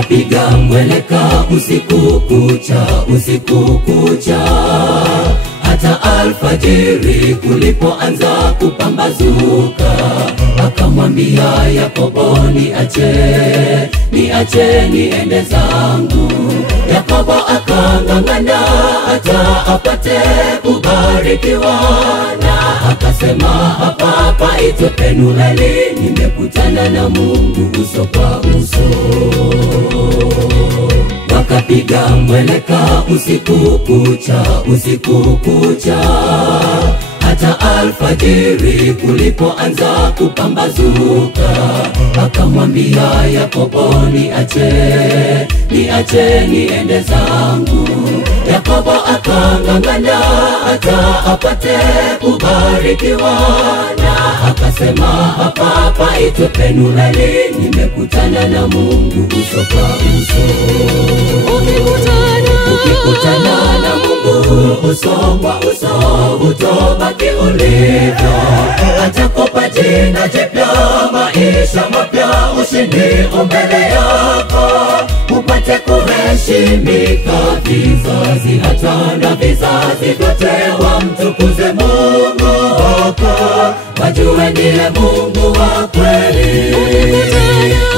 wakapiga mweleka usiku kucha, hata alfajiri kulipoanza kupambazuka. Akamwambia Yakobo, niache niende zangu. Yakobo akang'ang'ana hata apate kubarikiwa, na akasema hapa paitwe Penueli, nimekutana na Mungu uso kwa uso. Wakapiga mweleka usiku kucha, hata alfajiri kulipoanza kupambazuka. Akamwambia Yakobo, niache niende zangu. Yakobo akang'ang'ana hata apate kubarikiwa, na akasema hapa paitwe Penueli, nimekutana na Mungu uso kwa uso. Ukikutana na Mungu uso kwa uso, utobaki ulivyo. Atakupa jina jipya, maisha mapya, ushindi mbele yako, upate kuheshimika vizazi hata na vizazi vyote. Wamtukuze Mungu wako, wajue ndiye Mungu wa kweli.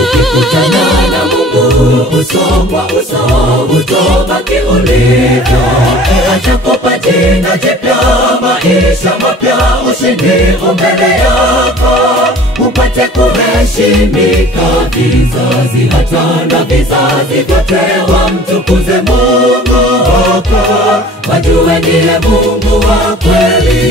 Ukikutana na Mungu uso kwa uso, utobaki ulivyo. Atakupa jina jipya, maisha mapya, ushindi mbele yako, upate kuheshimika vizazi hata na vizazi vyote. Wamtukuze Mungu wako, wajue ndiye Mungu wa kweli.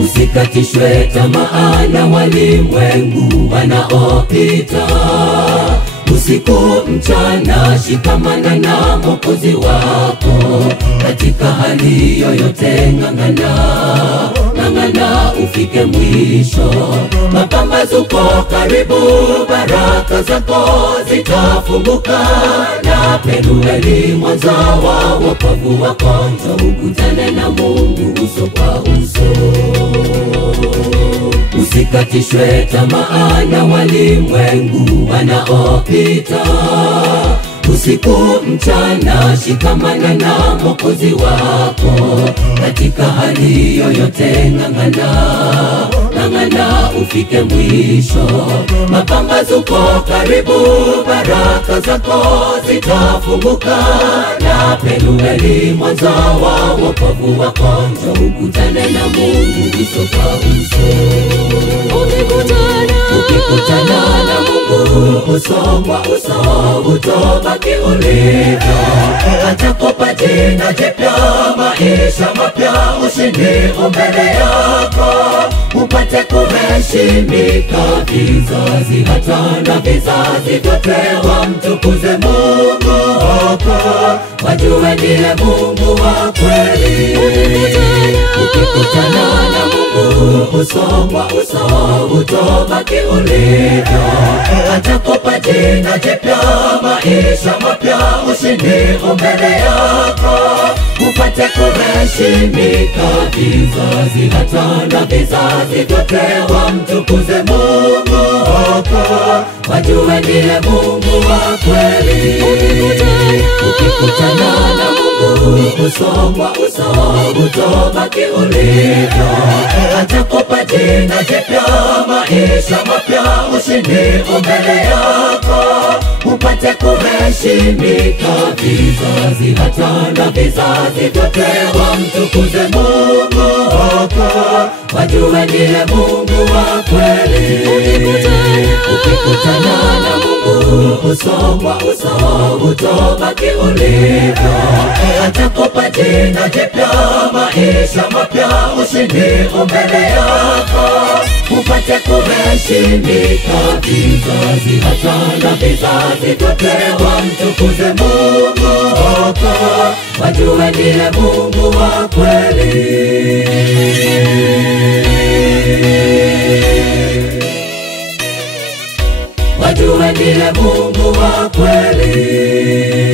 Usikatishwe tamaa na walimwengu wanaopita. Usiku mchana shikamana na Mwokozi wako. Katika hali yoyote ng'ang'ana ufike mwisho. Mapambazuko karibu, baraka zako zitafunguka, na Penueli mwanzo wa wokovu wako. Njoo ukutane na Mungu uso kwa uso. Usikatishwe tamaa na walimwengu wanaopita. Usiku mchana shikamana na Mwokozi wako. Katika hali yoyote ng'ang'ana ufike mwisho. Mapambazuko karibu, baraka zako zitafunguka, na Penueli mwanzo wa wokovu wako. Njoo ukutane na Mungu uso kwa uso. Ukikutana na Mungu uso kwa uso, utobaki ulivyo. Atakupa jina jipya, maisha mapya, ushindi mbele yako, upate kuheshimika vizazi hata na vizazi vyote. Wamtukuze Mungu wako, wajue ndiye Mungu wa kweli. Ukikutana na Mungu uso kwa uso, utobaki ulivyo. Atakupa jina jipya, maisha mapya, ushindi mbele yako, upate kuheshimika vizazi hata na vizazi vyote. Wamtukuze Mungu wako, wajue ndiye Mungu wa kweli. Ukikutana na Mungu uso kwa uso, utobaki ulivyo. Atakupa jina jipya, maisha mapya, ushindi mbele yako, upate kuheshimika vizazi hata na vizazi vyote. Wamtukuze Mungu wako, wajue ndiye Mungu wa kweli. Ukikutana na Mungu uso kwa uso, utobaki ulivyo. Atakupa jina jipya, maisha mapya, ushindi mbele yako, upate kuheshimika vizazi hata na vizazi vyote. Wamtukuze Mungu wako, wajue ndiye Mungu wa kweli. Wajue ndiye Mungu wa kweli.